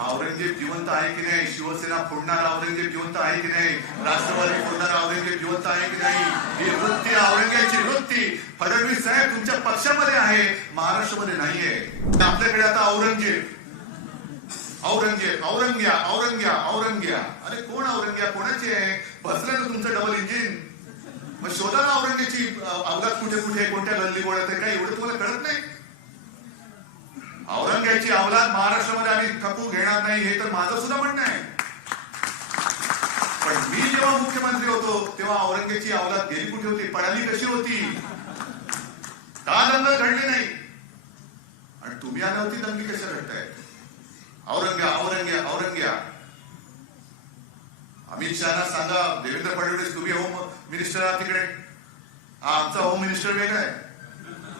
औरंगजेब जिवंत आहे की नाही? शिवसेना फोडणार औरंगजेब जिवंत आहे की नाही? राष्ट्रवादी फोडणार औरंगजेब जिवंत आहे की नाही? ही वृत्ती औरंगजेबची वृत्ती फडणवीस साहेब तुमच्या पक्षामध्ये आहे महाराष्ट्रामध्ये नाहीये. आपल्याकडे आता औरंगजेब. औरंगजेब औरंग्या औरंग्या औरंग्या. अरे कोण औरंग्या? कोणाची आहे? बसलं ना तुमचं डबल इंजिन मग शोधा ना औरंगजेबची अवघात कुठे कुठे कोणत्या गल्ली गोळ्यात काय एवढं तुम्हाला कळत नाही अवलाद महाराष्ट्रामध्ये आम्ही खपू घेणार नाही हे तर माझं सुद्धा म्हणणं आहे. पण मी जेव्हा मुख्यमंत्री होतो तेव्हा औरंग्याची अवलाद गेली कुठे होती? पळाली कशी होती? का दंगल घडले नाही? आणि तुम्ही आल्या होती दंगली कशा घडताय? औरंग्या औरंग्या औरंग्या. अमित शहाना सांगा देवेंद्र फडणवीस तुम्ही होम मिनिस्टर आहात तिकडे. आमचा होम मिनिस्टर वेगळा आहे.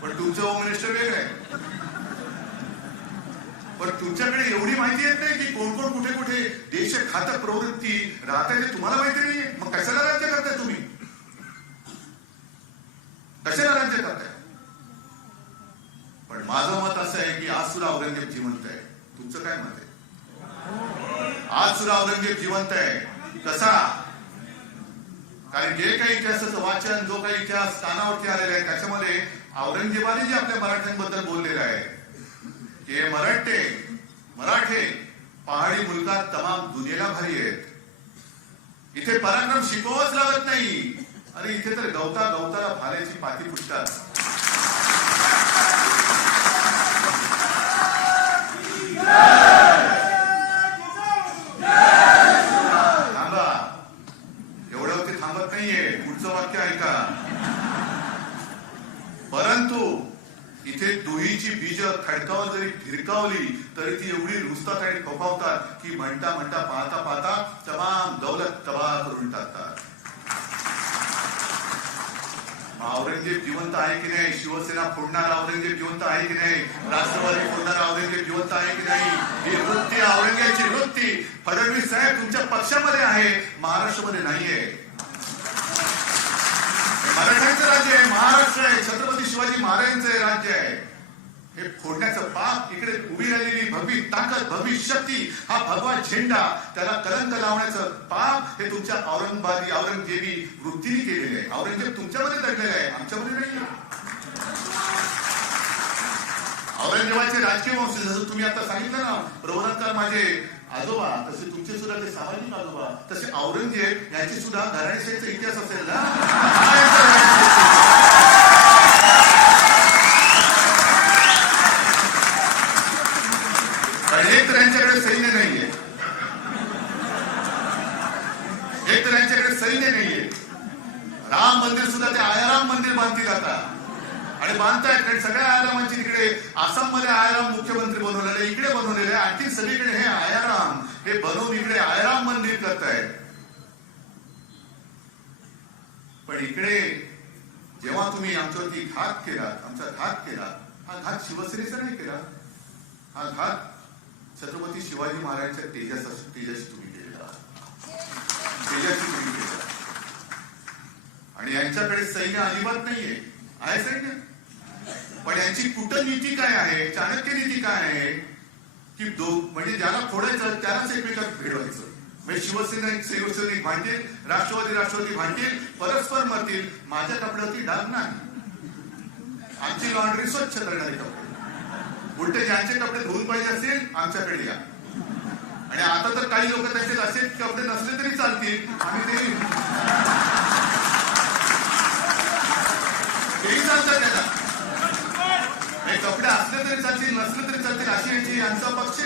पण तुमचं होम मिनिस्टर वेगळं आहे. पण तुमच्याकडे एवढी माहिती येत नाही की कोण कोण कुठे कुठे देश खात प्रवृत्ती राहते ते तुम्हाला माहिती नाही मग कशाला राज्य करताय तुम्ही? कशाला राज्य करताय? पण माझं मत असं आहे की आज सुद्धा औरंगजेब जिवंत आहे. तुमचं काय मत आहे? आज सुद्धा औरंगजेब जिवंत आहे. कसा? कारण जे काही इतिहासाचं वाचन जो काही इतिहास कानावरती आलेला आहे त्याच्यामध्ये औरंगजेबाने जे आपल्या मराठ्यांबद्दल बोललेलं आहे हे मराठे मराठे पहाडी मुलगा तमाम दुनियेला भारी आहेत. इथे पराक्रम शिकवाच लागत नाही. अरे इथे तर गवता गवताला भाल्याची पाती फुटतात. थांबा. एवढ्यावरती थांबत नाहीये. पुढचं वाक्य ऐका. परंतु इथे दुहीची बीज खडकावर जरी फिरकावली तरी ती एवढी रुजतात आणि खोपावतात की म्हणता म्हणता पाहता पाहता तमाम दौलत तबाह करून टाकतात. औरंगजेब जिवंत आहे की नाही? शिवसेना फोडणार औरंगजेब जिवंत आहे की नाही? राष्ट्रवादी फोडणार औरंगजेब जिवंत आहे की नाही? ही वृत्ती औरंगजेबची वृत्ती फडणवीस साहेब तुमच्या पक्षामध्ये आहे महाराष्ट्रामध्ये नाहीये. मराठ्यांचं राज्य आहे महाराष्ट्र आहे छत्रपती शिवाजी महाराजांचं हे राज्य आहे हे फोडण्याचं पाप इकडे उभी राहिलेली भव्य ताकद भव्य शक्ती हा भगवा झेंडा त्याला कलंक लावण्याचं पाप हे तुमच्या औरंगबादी औरंगजेबी वृत्तीने केलेलं आहे. औरंगजेब तुमच्यामध्ये दडलेलं आहे आमच्यामध्ये नाही. औरंगजेबाचे राजकीय वंश जसं तुम्ही आता सांगितलं ना प्रवरांकार माझे आजोबा तसे तुमचे सुद्धा ते सामाजिक आजोबा तसे औरंगजेब यांची सुद्धा घराण्याशाहीचा इतिहास असेल ना हा यांचा राजकीय पण एक तर यांच्याकडे सैन्य नाहीये एक तर यांच्याकडे सैन्य नाहीये राम मंदिर सुद्धा ते आयाराम मंदिर बांधतील आता. आणि बांधतायत कारण सगळ्या आयारामांची तिकडे आसाममध्ये आयाराम मुख्यमंत्री बनवलेले इकडे बनवलेले आणखी सगळीकडे हे आयाराम हे बनवून इकडे आयाराम मंदिर करतायत. पण इकडे जेव्हा तुम्ही आमच्यावरती घात केला आमचा घात केला हा घात शिवसेनेचा नाही केला. हा घात छत्रपती शिवाजी महाराजांच्या तेजासा तुम्ही केलेला तेजाशी तुम्ही केला आपल्याकडे सैन्य अजिबात नाहीये. आहे सैन्य? पण यांची कूटनीती काय आहे? चाणक्य नीती काय आहे? की दो म्हणजे ज्याला फोडायचं त्यालाच एकमेकात भेटवायचं म्हणजे शिवसेना शिवसैनिक भांडतील राष्ट्रवादी राष्ट्रवादी भांडतील परस्पर मरतील. माझ्या कपड्यावरती डाग नाही. आमची लॉन्ड्री स्वच्छ करणारे कपडे. उलटे ज्यांचे कपडे धुवून पाहिजे असतील आमच्याकडे या. आणि आता तर काही लोक त्याचे असे कपडे नसले तरी चालतील. आम्ही ते तेही चालतात त्यांना हे कपडे असले तरी चालतील नसले तरी चालतील अशी यांची यांचा पक्ष